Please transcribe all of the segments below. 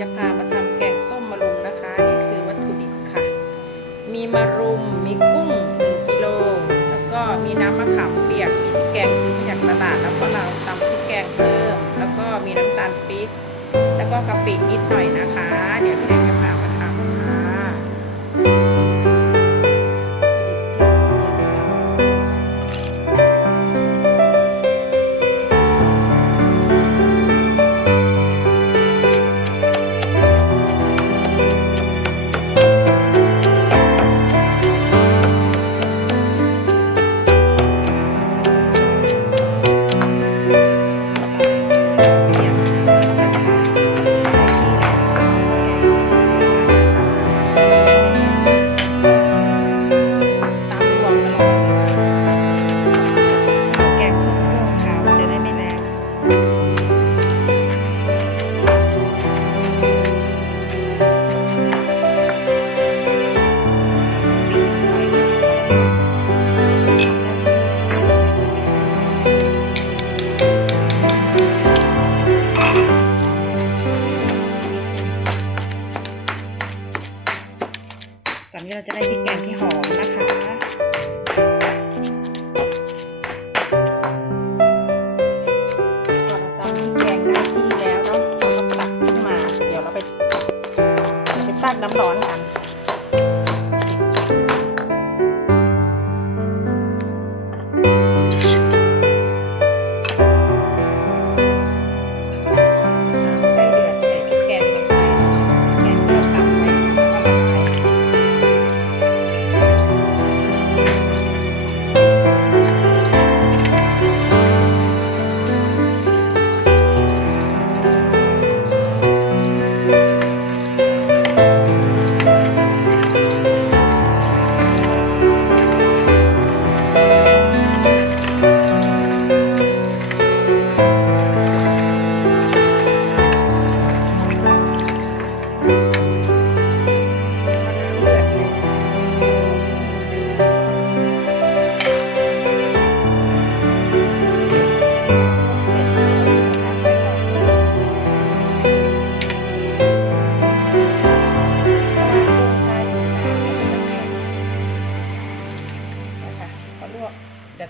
จะพามาทำแกงส้มมะรุมนะคะ นี่คือวัตถุดิบค่ะ มีมะรุม มีกุ้ง1กิโล แล้วก็มีน้ำมะขามเปียก มีพริกแกงซื้อมาจากตลาด แล้วก็เราตำพริกแกงเพิ่ม แล้วก็มีน้ำตาลปี๊บ แล้วก็กะปินิดหน่อยนะคะ เดี๋ยวพี่แดงจะ ตอนนี้เราจะได้พริกแกงที่หอมนะคะพอเราตำพริกแกงได้ที่แล้วเนาะเราก็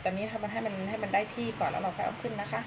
แต่นนี้ทำมันให้มันให้มันได้ที่ก่อนแล้วเราค่อยเอาขึ้นนะคะ